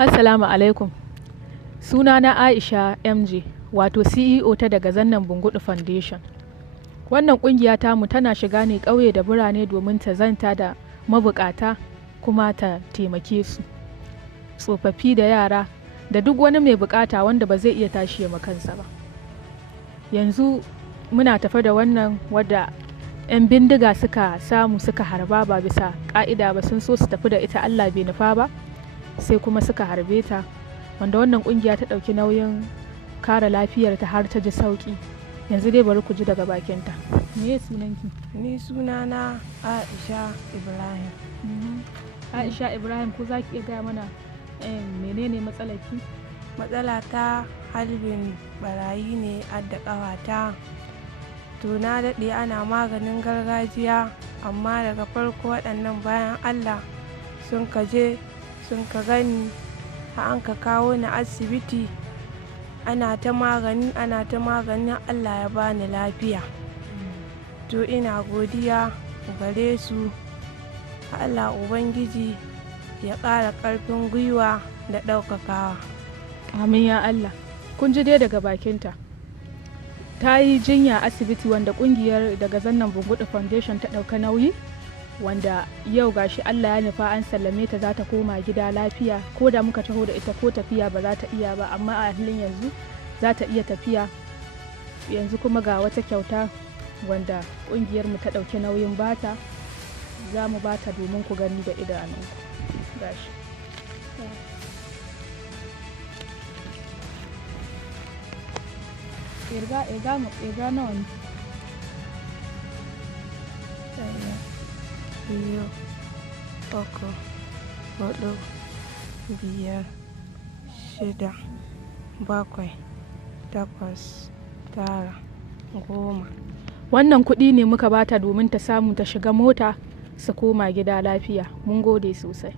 Assalamu alaikum. Sunana Aisha MJ, wato CEO ta daga Zannan Bungudu Foundation. Wannan kungiya tamu tana shiga ne ƙauye da birane domin ta zanta da mabukata kuma ta taimake su. Tsofaffi da yara da duk wani mai bukata wanda ba zai iya tashi ya kansa ba. Yanzu muna tafe da wannan wadda 'yan bindiga suka samu suka harba ba bisa ƙa'ida ba, sun so su tafi da ita, Allah bai nufa ba. Sai kuma suka harbe ta, wanda wannan kungiya ta ɗauki nauyin kare lafiyarta har ta ji sauki. Yanzu dai bari ku ji daga bakinta. Me sunanki? Ni sunana Aisha Ibrahim. Aisha Ibrahim, ko za ki iya gaya mana menene matsalarki? Matsala ta harbin barayi ne adda ƙawata. To na daɗe ana maganin gargajiya, amma daga farko waɗannan bayan Allah sun kaje sun ka gani, an ka kawo ni asibiti, ana ta magani Allah ya bani lafiya. To ina godiya gare su, Allah Ubangiji ya ƙara ƙarfin gwiwa da ɗaukakawa. Amin ya Allah. Kun ji dai daga bakinta. Ta yi jinya asibiti wanda ƙungiyar daga Zannan Bungudu Foundation ta ɗauka nauyi, wanda yau gashi Allah ya nufa an sallame ta, za ta koma gida lafiya. Ko da muka taho da ita ko tafiya ba za ta iya ba, amma a halin yanzu za ta iya tafiya. Yanzu kuma ga wata kyauta wanda ƙungiyarmu ta ɗauki nauyin bata, za mu bata domin ku gani da idanunku. Gashi. Irga nawa ne? Biyu, uku, huɗu, biyar, shida, bakwai, takwas, tara, goma. Wannan kuɗi ne muka bata domin ta samu ta shiga mota su koma gida lafiya. Mun gode sosai.